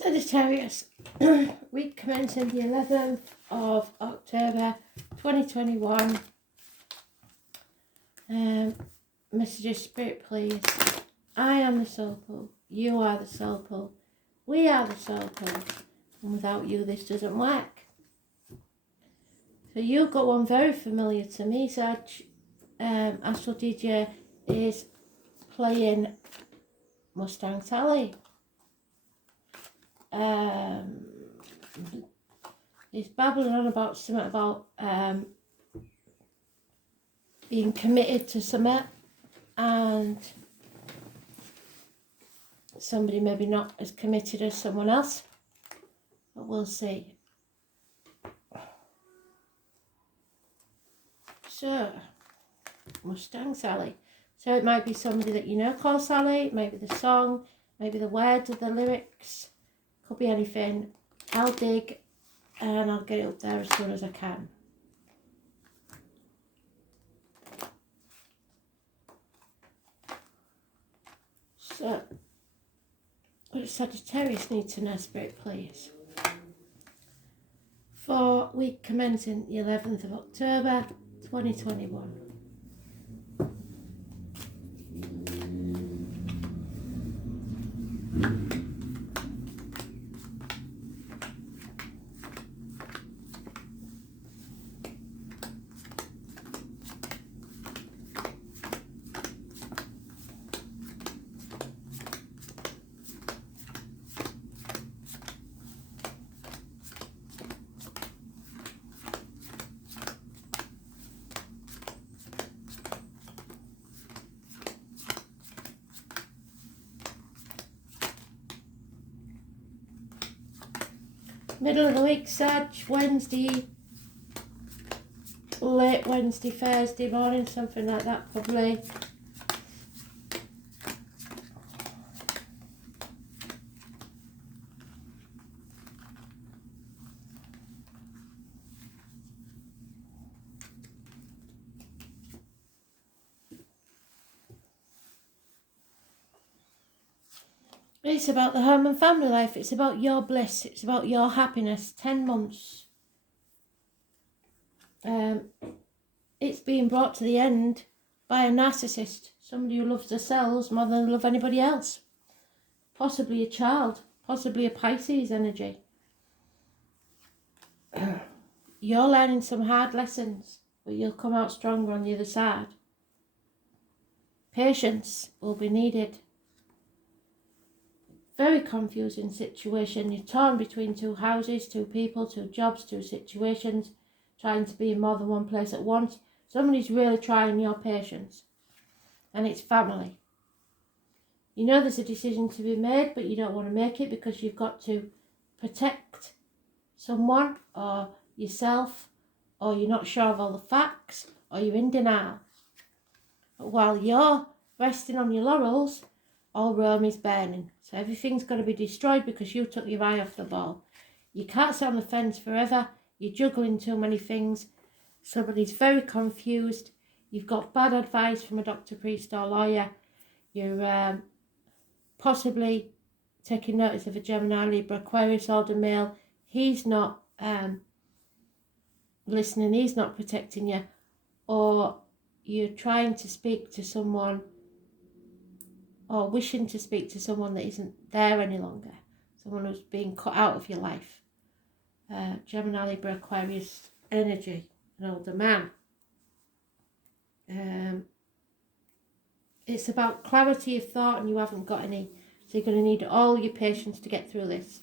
Sagittarius, week commencing the 11th of October 2021. Messages, Spirit, please. I am the soul pool. You are the soul pool. We are the soul pool. And without you, this doesn't work. So you've got one very familiar to me, Sag. Astral DJ is playing Mustang Sally. He's babbling on about something about being committed to something, and somebody maybe not as committed as someone else, but we'll see. So, Mustang Sally. So it might be somebody that you know called Sally, maybe the song, maybe the words of the lyrics, could be anything. I'll dig and I'll get it up there as soon as I can. So, what does Sagittarius need to know, Spirit, please? For week commencing the 11th of October 2021. Middle of the week, Sag, Wednesday, late Wednesday, Thursday morning, something like that probably. It's about the home and family life. It's about your bliss. It's about your happiness. 10 months. It's being brought to the end by a narcissist. Somebody who loves themselves more than they love anybody else. Possibly a child. Possibly a Pisces energy. You're learning some hard lessons, but you'll come out stronger on the other side. Patience will be needed. Very confusing situation. You're torn between two houses, two people, two jobs, two situations, trying to be in more than one place at once. Somebody's really trying your patience, and it's family. You know there's a decision to be made, but you don't want to make it because you've got to protect someone or yourself, or you're not sure of all the facts, or you're in denial. But while you're resting on your laurels, all Rome is burning. So everything's got to be destroyed because you took your eye off the ball. You can't sit on the fence forever. You're juggling too many things. Somebody's very confused. You've got bad advice from a doctor, priest or lawyer. You're possibly taking notice of a Gemini, Libra, Aquarius, older male. He's not listening. He's not protecting you. Or you're trying to speak to someone or wishing to speak to someone that isn't there any longer, someone who's being cut out of your life. Gemini, Libra, Aquarius energy, an older man. It's about clarity of thought and you haven't got any, so you're going to need all your patience to get through this.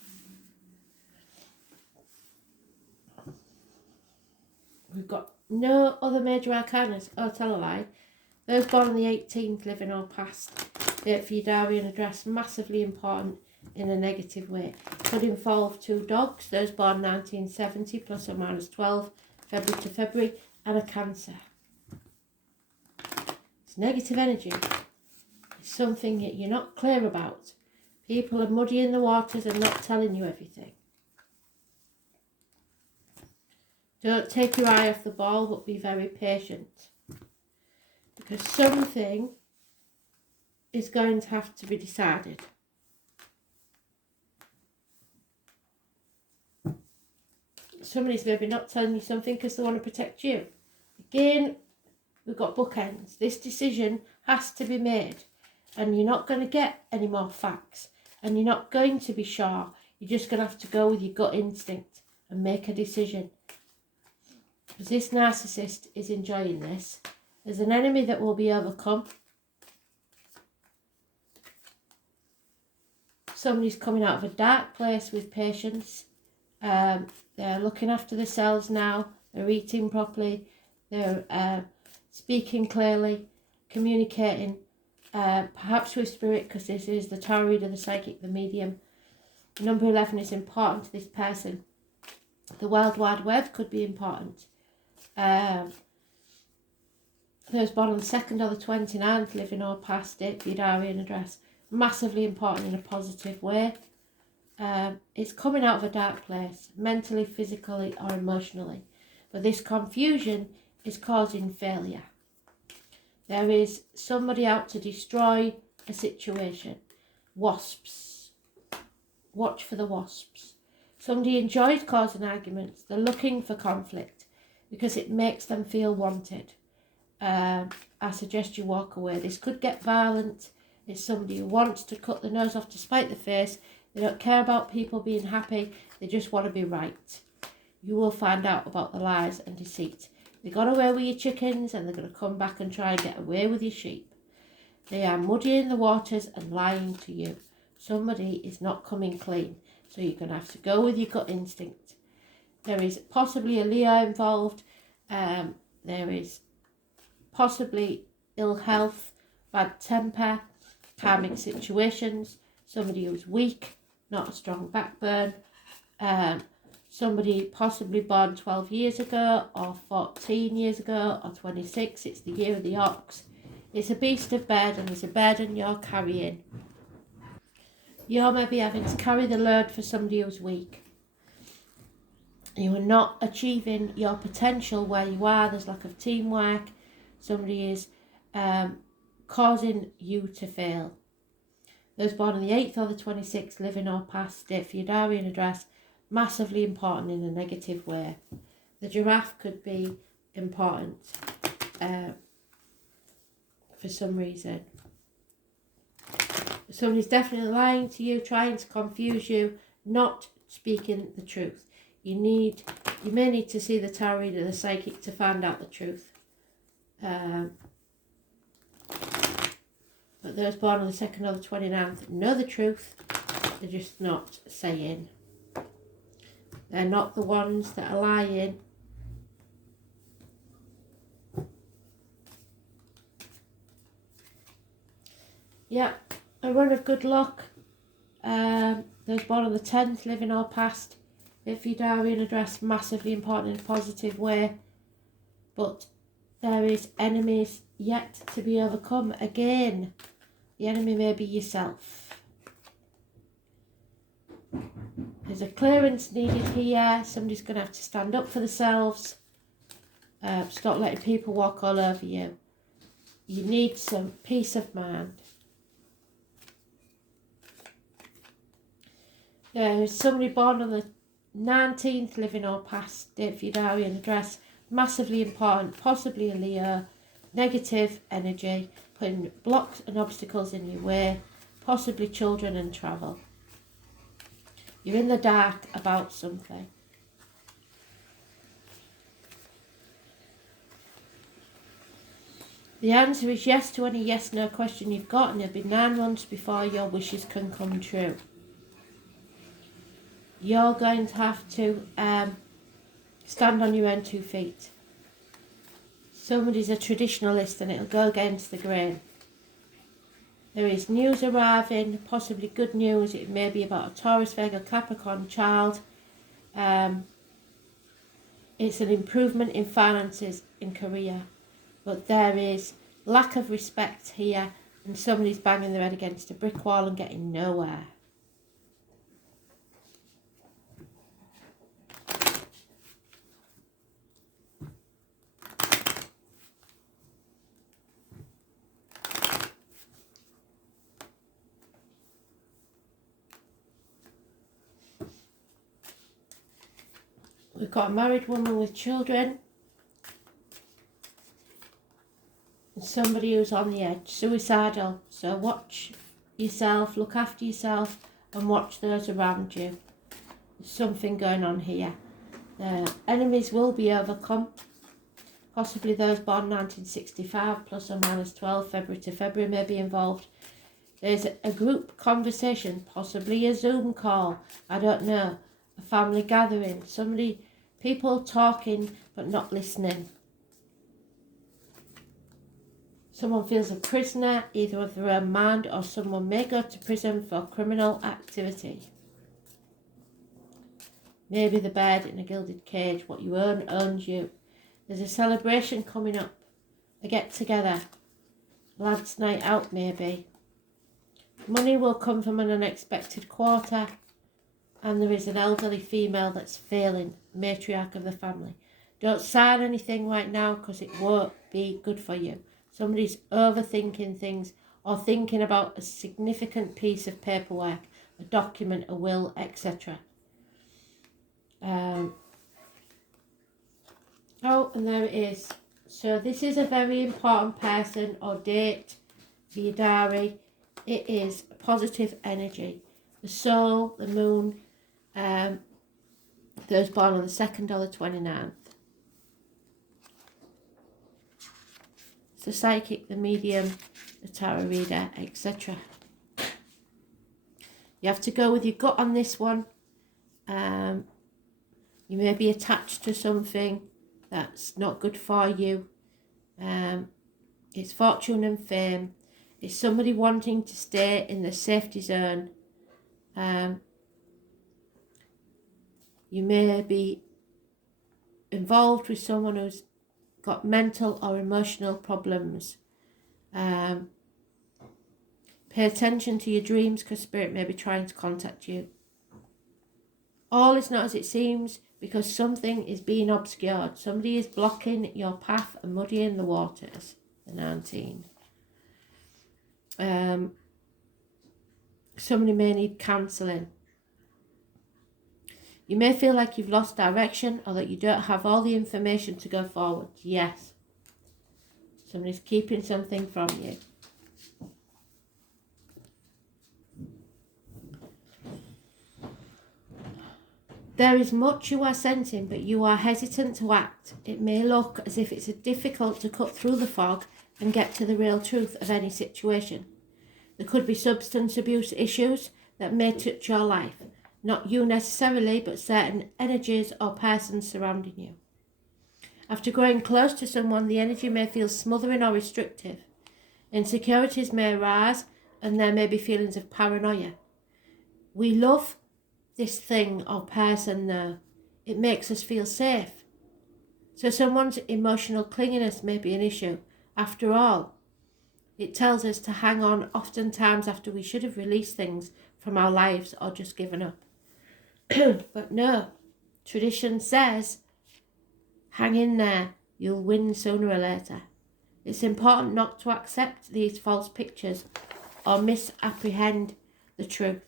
We've got no other major arcanas. Oh, tell a lie. Those born on the 18th, living or past. Date for your diary and address, massively important in a negative way. Could involve two dogs, those born 1970 plus or minus 12, February to February, and a Cancer. It's negative energy. It's something that you're not clear about. People are muddying the waters and not telling you everything. Don't take your eye off the ball, but be very patient. Because something is going to have to be decided. Somebody's maybe not telling you something because they want to protect you. Again, we've got bookends. This decision has to be made, and you're not going to get any more facts, and you're not going to be sure. You're just going to have to go with your gut instinct and make a decision. Because this narcissist is enjoying this. There's an enemy that will be overcome. Somebody's coming out of a dark place with patience. They're looking after themselves now. They're eating properly. They're speaking clearly, communicating, perhaps with spirit, because this is the tarot reader, the psychic, the medium. Number 11 is important to this person. The World Wide Web could be important. Those born on the 2nd or the 29th, living or past, date for your diary and address. Massively important in a positive way. It's coming out of a dark place, mentally, physically or emotionally. But this confusion is causing failure. There is somebody out to destroy a situation. Wasps. Watch for the wasps. Somebody enjoys causing arguments. They're looking for conflict because it makes them feel wanted. I suggest you walk away. This could get violent. It's somebody who wants to cut the nose off to spite the face. They don't care about people being happy. They just want to be right. You will find out about the lies and deceit. They got away with your chickens and they're going to come back and try and get away with your sheep. They are muddying the waters and lying to you. Somebody is not coming clean. So you're going to have to go with your gut instinct. There is possibly a Leo involved. There is possibly ill health, bad temper, karmic situations, somebody who's weak, not a strong backbone, somebody possibly born 12 years ago or 14 years ago or 26. It's the year of the ox. It's a beast of burden. There's a burden you're carrying. You're maybe having to carry the load for somebody who's weak. You are not achieving your potential where you are. There's lack of teamwork. Somebody is causing you to fail. Those born on the 8th or the 26th, living or past, date for your diary and address, massively important in a negative way. The giraffe could be important for some reason. Somebody's definitely lying to you, trying to confuse you, not speaking the truth. You may need to see the tarot reader, the psychic, to find out the truth. But those born on the 2nd or the 29th know the truth. They're just not saying. They're not the ones that are lying. Yep, a run of good luck. Those born on the 10th, living or past, if your diary and address, massively important in a positive way. But there is enemies yet to be overcome. Again, the enemy may be yourself. There's a clearance needed here. Somebody's going to have to stand up for themselves. Stop letting people walk all over you. You need some peace of mind. There's somebody born on the 19th, living or past, date for your diary and address. Massively important, possibly a Leo. Negative energy, putting blocks and obstacles in your way, possibly children and travel. You're in the dark about something. The answer is yes to any yes-no question you've got, and it'll be 9 months before your wishes can come true. You're going to have to stand on your own 2 feet. Somebody's a traditionalist and it'll go against the grain. There is news arriving, possibly good news. It may be about a Taurus, Virgo, Capricorn child. It's an improvement in finances, in career. But there is lack of respect here and somebody's banging their head against a brick wall and getting nowhere. We've got a married woman with children. And somebody who's on the edge, suicidal. So watch yourself, look after yourself, and watch those around you. There's something going on here. The enemies will be overcome. Possibly those born 1965, plus or minus 12, February to February may be involved. There's a group conversation, possibly a Zoom call, I don't know, a family gathering, people talking but not listening. Someone feels a prisoner, either of their own mind, or someone may go to prison for criminal activity. Maybe the bird in a gilded cage, what you own owns you. There's a celebration coming up, a get-together, lads' night out maybe. Money will come from an unexpected quarter, and there is an elderly female that's failing, matriarch of the family. Don't sign anything right now because it won't be good for you. Somebody's overthinking things or thinking about a significant piece of paperwork, a document, a will, etc. Oh, and there it is. So this is a very important person or date for your diary. It is positive energy. The soul, the moon, those born on the 2nd or the 29th. The psychic, the medium, the tarot reader, etc. You have to go with your gut on this one. You may be attached to something that's not good for you. It's fortune and fame. It's somebody wanting to stay in the safety zone. You may be involved with someone who's got mental or emotional problems. Pay attention to your dreams because spirit may be trying to contact you. All is not as it seems because something is being obscured. Somebody is blocking your path and muddying the waters. The 19. Somebody may need counselling. You may feel like you've lost direction or that you don't have all the information to go forward. Yes. Somebody's keeping something from you. There is much you are sensing, but you are hesitant to act. It may look as if it's difficult to cut through the fog and get to the real truth of any situation. There could be substance abuse issues that may touch your life. Not you necessarily, but certain energies or persons surrounding you. After growing close to someone, the energy may feel smothering or restrictive. Insecurities may arise, and there may be feelings of paranoia. We love this thing or person though. It makes us feel safe. So someone's emotional clinginess may be an issue. After all, it tells us to hang on oftentimes after we should have released things from our lives or just given up. But no, tradition says, hang in there, you'll win sooner or later. It's important not to accept these false pictures or misapprehend the truth.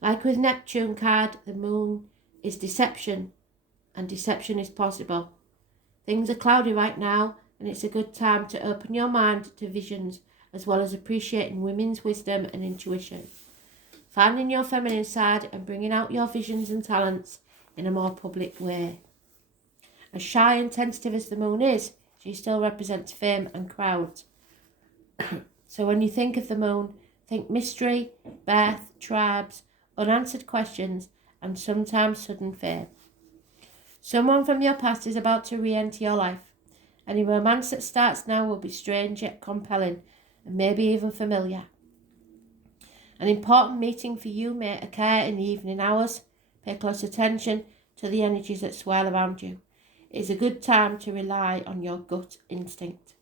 Like with Neptune card, the moon is deception, and deception is possible. Things are cloudy right now, and it's a good time to open your mind to visions, as well as appreciating women's wisdom and intuition. Finding your feminine side and bringing out your visions and talents in a more public way. As shy and tentative as the moon is, she still represents fame and crowds. So when you think of the moon, think mystery, birth, tribes, unanswered questions, and sometimes sudden fame. Someone from your past is about to re-enter your life. Any romance that starts now will be strange yet compelling, and maybe even familiar. An important meeting for you may occur in the evening hours. Pay close attention to the energies that swirl around you. It is a good time to rely on your gut instinct.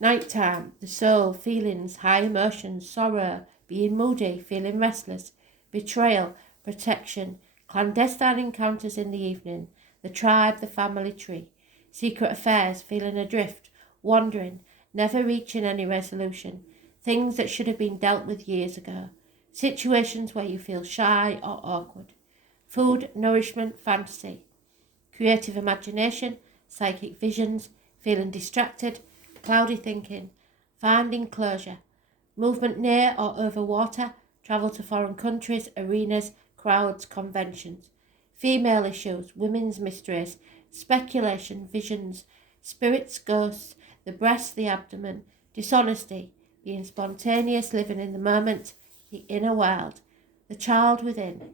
Nighttime, the soul, feelings, high emotions, sorrow, being moody, feeling restless, betrayal, protection, clandestine encounters in the evening, the tribe, the family tree, secret affairs, feeling adrift, wandering, never reaching any resolution, things that should have been dealt with years ago, situations where you feel shy or awkward, food, nourishment, fantasy, creative imagination, psychic visions, feeling distracted, cloudy thinking, finding closure, movement near or over water, travel to foreign countries, arenas, crowds, conventions, female issues, women's mysteries, speculation, visions, spirits, ghosts, the breast, the abdomen, dishonesty, being spontaneous, living in the moment, the inner world, the child within,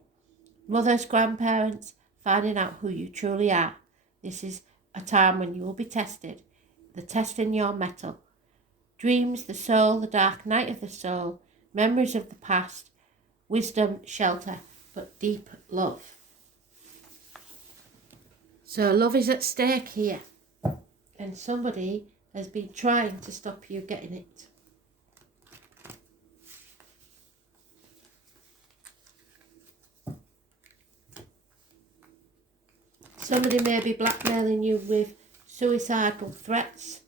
mothers, grandparents, finding out who you truly are. This is a time when you will be tested, the testing your mettle. Dreams, the soul, the dark night of the soul, memories of the past, wisdom, shelter, but deep love. So love is at stake here, and somebody has been trying to stop you getting it. Somebody may be blackmailing you with suicidal threats.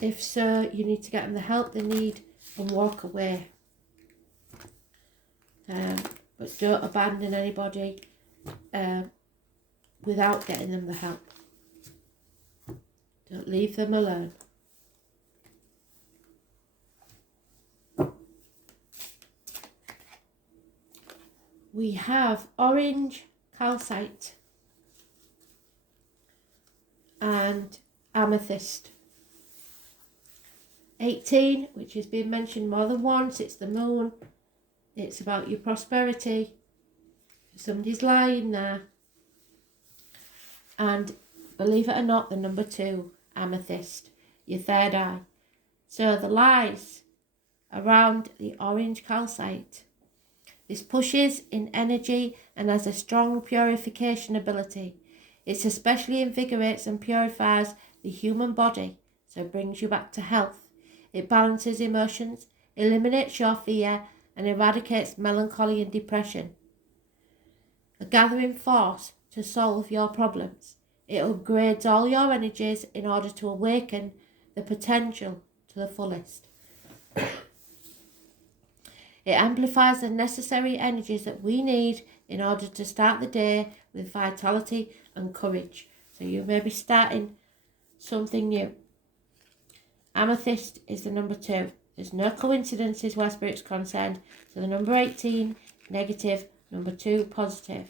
If so, you need to get them the help they need and walk away. But don't abandon anybody without getting them the help. Don't leave them alone. We have orange calcite and amethyst. 18, which has been mentioned more than once, it's the moon. It's about your prosperity. Somebody's lying there. And believe it or not, the number 2, amethyst, your third eye. So the lies around the orange calcite. This pushes in energy and has a strong purification ability. It especially invigorates and purifies the human body, so it brings you back to health. It balances emotions, eliminates your fear, and eradicates melancholy and depression. A gathering force to solve your problems. It upgrades all your energies in order to awaken the potential to the fullest. It amplifies the necessary energies that we need in order to start the day with vitality and courage. So you may be starting something new. Amethyst is the number 2. There's no coincidences where spirit's concerned. So the number 18, negative, number 2, positive.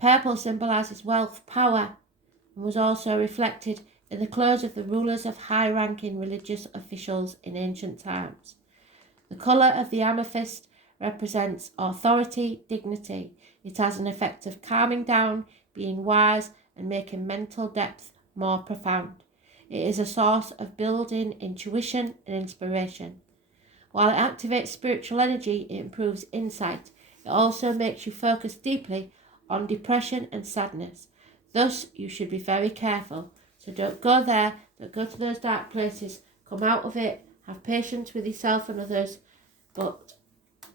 Purple symbolises wealth, power, and was also reflected in the clothes of the rulers of high-ranking religious officials in ancient times. The colour of the amethyst represents authority, dignity. It has an effect of calming down, being wise, and making mental depth more profound. It is a source of building intuition and inspiration. While it activates spiritual energy, it improves insight. It also makes you focus deeply on depression and sadness. Thus, you should be very careful. So don't go there, don't go to those dark places, come out of it, have patience with yourself and others, but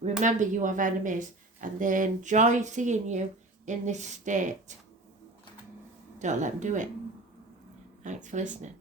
remember you have enemies and they enjoy seeing you in this state. Don't let them do it. Thanks for listening.